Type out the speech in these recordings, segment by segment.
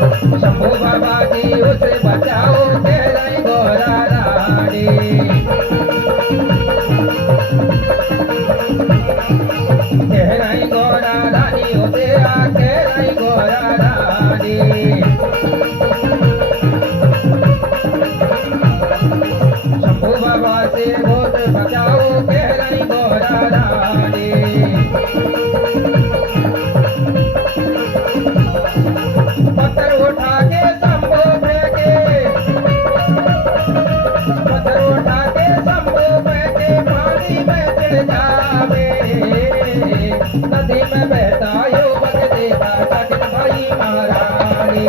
शंभू बाबा जी उसे बचाओ कह रही गोरा रानी। कह रही गोरा रानी उसे कह रही गोरा रानी। शंभू बाबा से भूत बचाओ कह रही गोरा रानी। पत्थर उठा के शंभू फेंके, पत्थर उठा के शंभू फेंके पानी में चिढ़ जावे। नदी में बहता युवक देखा सचिन भाई महारानी।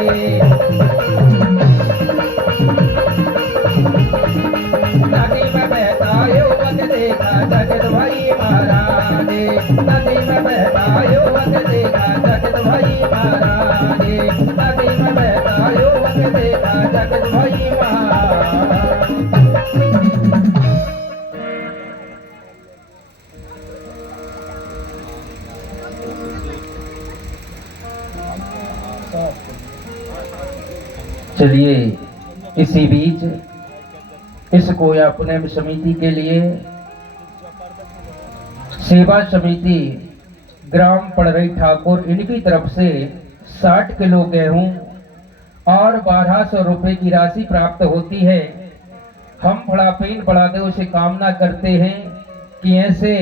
नदी में बहता युवक देखा सचिन भाई महारानी। नदी में बहता युवक देखा सचिन भाई महारानी। नदी में बहता युवक देखा सचिन भाई महारानी। चलिए इसी बीच इस कोया पुनः समिति के लिए सेवा समिति ग्राम पड़रई ठाकुर इनकी तरफ से 60 किलो गेहूं और 1200 रुपए की राशि प्राप्त होती है। हम फड़ापीन बड़ादेव से कामना करते हैं कि ऐसे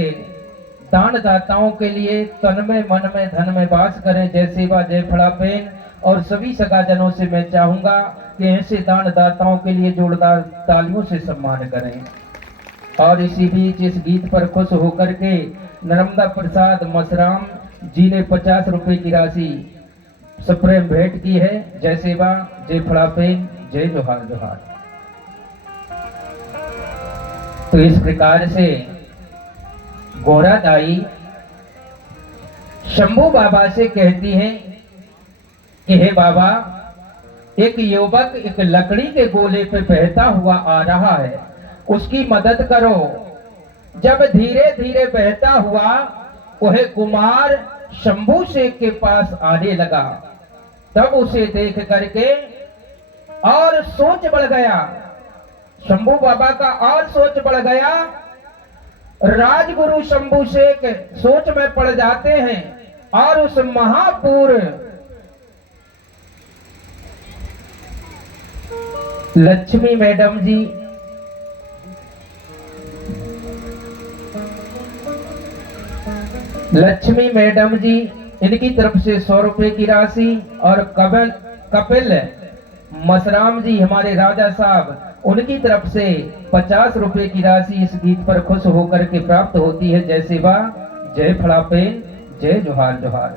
दान दाताओं के लिए तन में मन में धन में वास करें। जय सेवा जय फड़ापीन। और सभी सगाजनों से मैं चाहूंगा कि ऐसे दान दाताओं के लिए जोरदार तालियों से सम्मान करें। और इसी बीच इस गीत पर खुश होकर के नर्मदा प्रसाद मसराम जी ने 50 रुपए की राशि सप्रेम भेंट की है। जय सेवा जय फड़ापीन जय जोहार जोहार। तो इस प्रकार से गोरा दाई शंभू बाबा से कहती हैं कि हे बाबा, एक युवक एक लकड़ी के गोले पे बहता हुआ आ रहा है, उसकी मदद करो। जब धीरे धीरे बहता हुआ वह कुमार शंभू शेख के पास आने लगा, तब उसे देख करके और सोच बढ़ गया। शंभू बाबा का और सोच बढ़ गया। राजगुरु शंभू शेख सोच में पड़ जाते हैं और उस महापुर लक्ष्मी मैडम जी इनकी तरफ से 100 रुपए की राशि और कपिल मसराम जी हमारे राजा साहब उनकी तरफ से 50 रुपए की राशि इस गीत पर खुश होकर के प्राप्त होती है। जय सेवा जय फड़ापीन जय जोहार जोहार।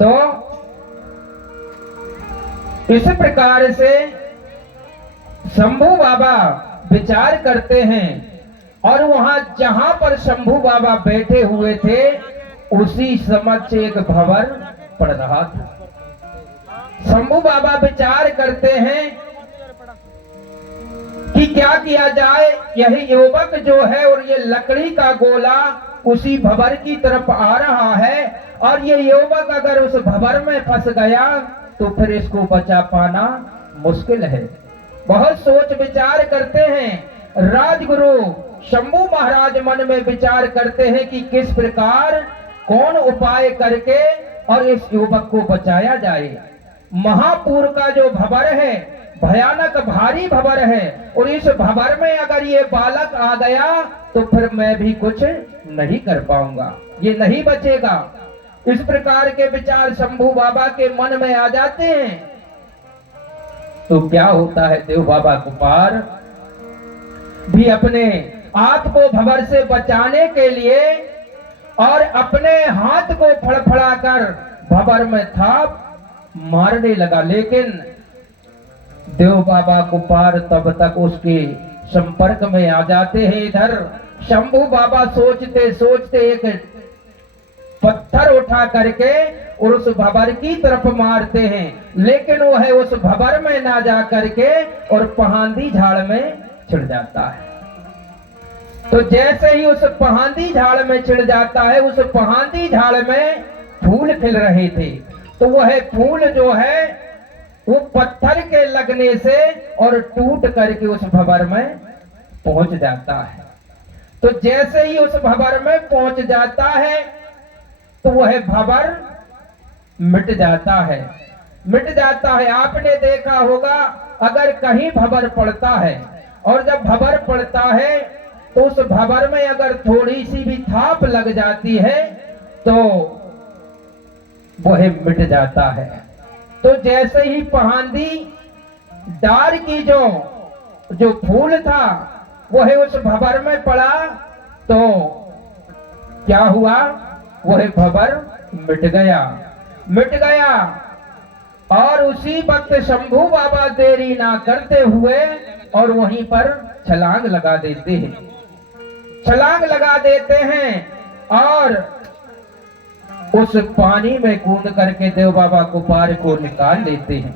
तो इस प्रकार से शंभू बाबा विचार करते हैं और वहां जहां पर शंभू बाबा बैठे हुए थे उसी समक्ष एक भंवर पड़ रहा था। शंभू बाबा विचार करते हैं कि क्या किया जाए। यही युवक जो है और ये लकड़ी का गोला उसी भंवर की तरफ आ रहा है और ये युवक अगर उस भंवर में फंस गया तो फिर इसको बचा पाना मुश्किल है। बहुत सोच विचार करते हैं। राजगुरु शंभू महाराज मन में विचार करते हैं कि किस प्रकार कौन उपाय करके और इस युवक को बचाया जाए। महापुर का जो भंवर है भयानक भारी भंवर है और इस भंवर में अगर ये बालक आ गया तो फिर मैं भी कुछ नहीं कर पाऊंगा, ये नहीं बचेगा। इस प्रकार के विचार शंभू बाबा के मन में आ जाते हैं। तो क्या होता है, देव बाबा कुपार भी अपने हाथ को भंवर से बचाने के लिए और अपने हाथ को फड़फड़ाकर भंवर में थाप मारने लगा, लेकिन देव बाबा कुपार तब तक उसके संपर्क में आ जाते हैं। इधर शंभू बाबा सोचते सोचते एक पत्थर उठा करके और उस भंवर की तरफ मारते हैं, लेकिन वो है उस भंवर में ना जा करके और पहांदी झाड़ में छिड़ जाता है। तो जैसे ही उस पहांदी झाड़ में छिड़ जाता है, उस पहांदी झाड़ में फूल खिल रहे थे, तो वह फूल जो है वो पत्थर के लगने से और टूट करके उस भंवर में पहुंच जाता है। तो जैसे ही उस भंवर में पहुंच जाता है तो वह भंवर मिट जाता है, मिट जाता है। आपने देखा होगा अगर कहीं भंवर पड़ता है और जब भंवर पड़ता है तो उस भंवर में अगर थोड़ी सी भी थाप लग जाती है तो वह मिट जाता है। तो जैसे ही पहांदी डार की जो फूल था वह उस भंवर में पड़ा तो क्या हुआ, वह भंवर मिट गया, मिट गया। और उसी वक्त शंभू बाबा देरी ना करते हुए और वहीं पर छलांग लगा देते हैं, छलांग लगा देते हैं और उस पानी में कूद करके देव बाबा कुपार को निकाल लेते हैं,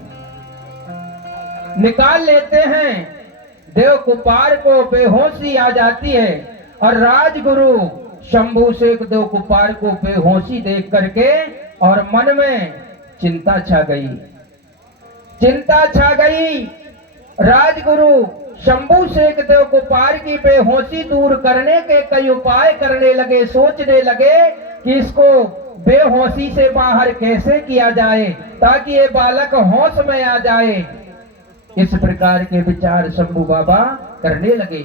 निकाल लेते हैं। देव कुपार को बेहोशी आ जाती है और राजगुरु शंभू शेख देव कुपार को बेहोशी देख करके और मन में चिंता छा गई, चिंता छा गई। राजगुरु शंभू शेख देव कुपार की बेहोशी दूर करने के कई उपाय करने लगे, सोचने लगे कि इसको बेहोशी से बाहर कैसे किया जाए ताकि ये बालक होश में आ जाए। इस प्रकार के विचार शंभू बाबा करने लगे।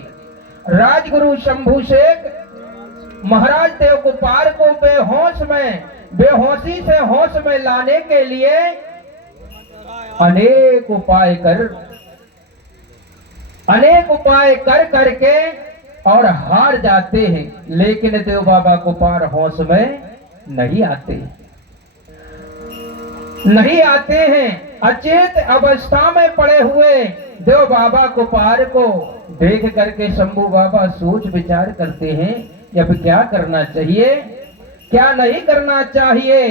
राजगुरु शंभू शेख महाराज देव कुपार को बेहोश में, बेहोशी से होश में लाने के लिए अनेक उपाय कर करके और हार जाते हैं, लेकिन देव बाबा कुपार होश में नहीं आते, नहीं आते हैं। अचेत अवस्था में पड़े हुए देव बाबा कुपार को देख करके शंभू बाबा सोच विचार करते हैं अब क्या करना चाहिए, क्या नहीं करना चाहिए।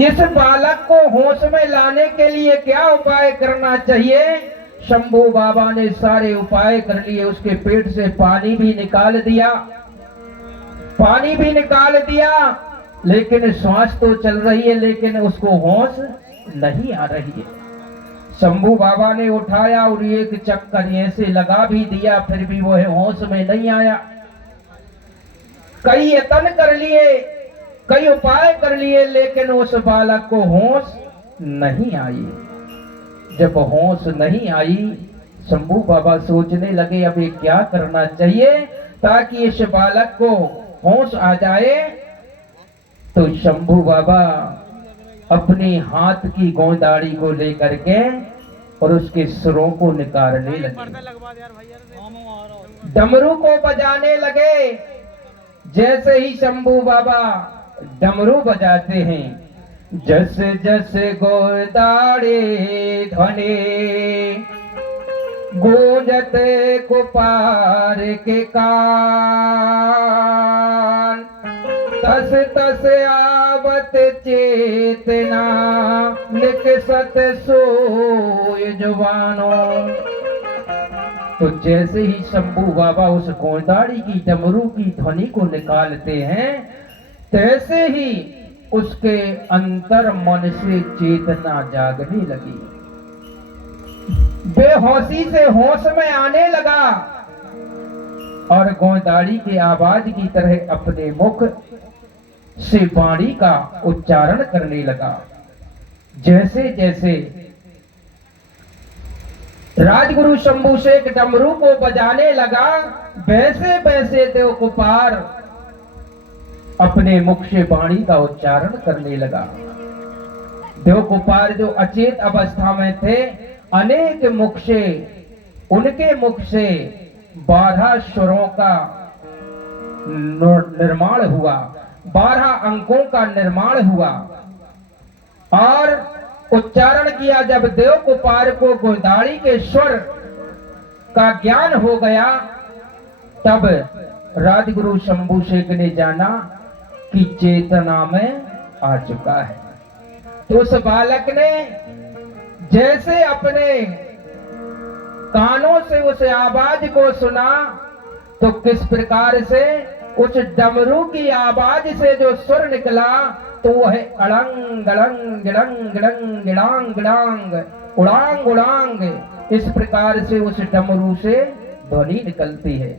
इस बालक को होश में लाने के लिए क्या उपाय करना चाहिए। शंभू बाबा ने सारे उपाय कर लिए, उसके पेट से पानी भी निकाल दिया, पानी भी निकाल दिया, लेकिन श्वास तो चल रही है लेकिन उसको होश नहीं आ रही है। शंभू बाबा ने उठाया और एक चक्कर ऐसे लगा भी दिया, फिर भी वो होश में नहीं आया। कई यत्न कर लिए, कई उपाय कर लिए, लेकिन उस बालक को होश नहीं आई। जब होश नहीं आई शंभू बाबा सोचने लगे अब ये क्या करना चाहिए ताकि इस बालक को होश आ जाए। तो शंभू बाबा अपने हाथ की गोंदाड़ी को लेकर के और उसके सुरों को निकालने लगे, डमरू को बजाने लगे। जैसे ही शंभू बाबा डमरू बजाते हैं, जस जस गोदाड़े ध्वनि गूंजत कुपार के कान, तस तस आवत चेतना निकसत सोय जुबानों। तो जैसे ही शंभू बाबा उस गोंदाड़ी की डमरू की ध्वनि को निकालते हैं, तैसे ही उसके अंतर मन से चेतना जागने लगी, बेहोशी से होश में आने लगा और गोंदाड़ी के आवाज की तरह अपने मुख से वाणी का उच्चारण करने लगा। जैसे जैसे राजगुरु शंभू शेख डमरू को बजाने लगा, वैसे वैसे देव कुपार अपने मुख से वाणी का उच्चारण करने लगा। देव कुपार जो अचेत अवस्था में थे, अनेक मुख से, उनके मुख से 12 स्वरों का निर्माण हुआ, 12 अंकों का निर्माण हुआ और उच्चारण किया। जब देव कुपार को गोंदाड़ी के स्वर का ज्ञान हो गया, तब राजगुरु शंभू शेख ने जाना कि चेतना में आ चुका है। तो उस बालक ने जैसे अपने कानों से उस आवाज को सुना, तो किस प्रकार से उस डमरू की आवाज से जो सुर निकला तो वह अड़ंग अड़ंग गिड़ंग गिड़ंग गिड़ांग गिड़ांग उड़ांग उड़ांग, इस प्रकार से उस डमरू से ध्वनि निकलती है।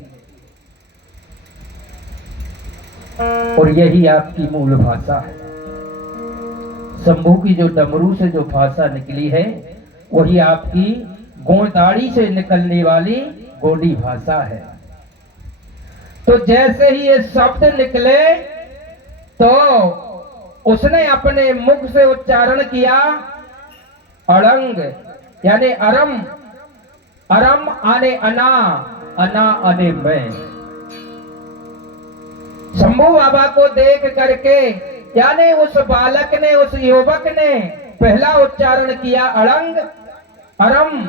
और यही आपकी मूल भाषा है। शंभू की जो डमरू से जो भाषा निकली है वही आपकी गोंदाड़ी से निकलने वाली गोंडी भाषा है। तो जैसे ही ये शब्द निकले तो उसने अपने मुख से उच्चारण किया अड़ंग यानी अरम, अरम आने अना, अना आने मैं। शंभू बाबा को देख करके यानी उस बालक ने, उस युवक ने पहला उच्चारण किया अड़ंग, अरम,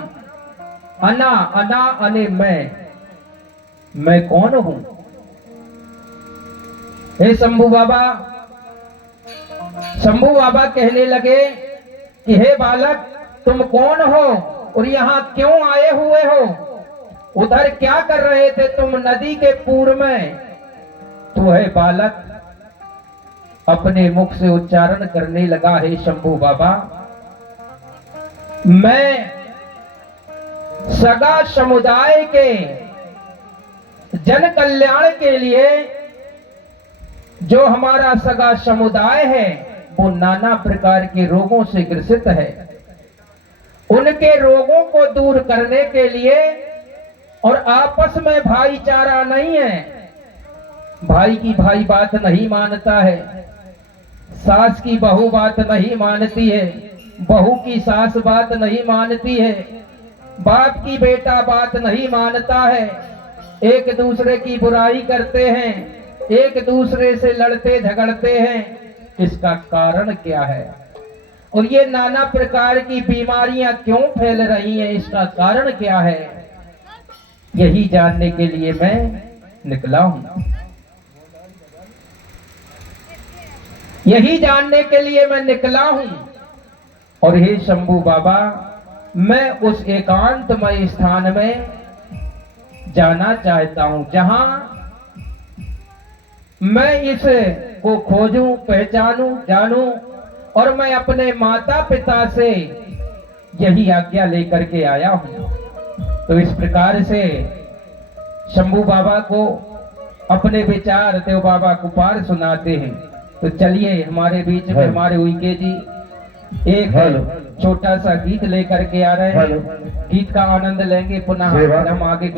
अना, अना अने मैं कौन हूं? हे शंभू बाबा, शंभू बाबा कहने लगे कि हे बालक तुम कौन हो और यहाँ क्यों आए हुए हो? उधर क्या कर रहे थे तुम नदी के पूर्व में? तो है बालक अपने मुख से उच्चारण करने लगा, हे शंभू बाबा, मैं सगा समुदाय के जन कल्याण के लिए, जो हमारा सगा समुदाय है वो नाना प्रकार के रोगों से ग्रसित है, उनके रोगों को दूर करने के लिए, और आपस में भाईचारा नहीं है, भाई की भाई बात नहीं मानता है, सास की बहू बात नहीं मानती है, बहू की सास बात नहीं मानती है, बाप की बेटा बात नहीं मानता है, एक दूसरे की बुराई करते हैं, एक दूसरे से लड़ते झगड़ते हैं। इसका कारण क्या है और ये नाना प्रकार की बीमारियां क्यों फैल रही हैं, इसका कारण क्या है? यही जानने के लिए मैं निकला हूं। यही जानने के लिए मैं निकला हूं। और हे शंभू बाबा, मैं उस एकांतमय स्थान में जाना चाहता हूं जहां मैं इस को खोजूं, पहचानूं, जानूं, और मैं अपने माता पिता से यही आज्ञा लेकर के आया हूं। तो इस प्रकार से शंभू बाबा को अपने विचार देव बाबा को पार सुनाते हैं। तो चलिए हमारे बीच में हमारे उइके जी एक छोटा सा गीत लेकर के आ रहे हैं। गीत का आनंद लेंगे, पुनः हम आगे के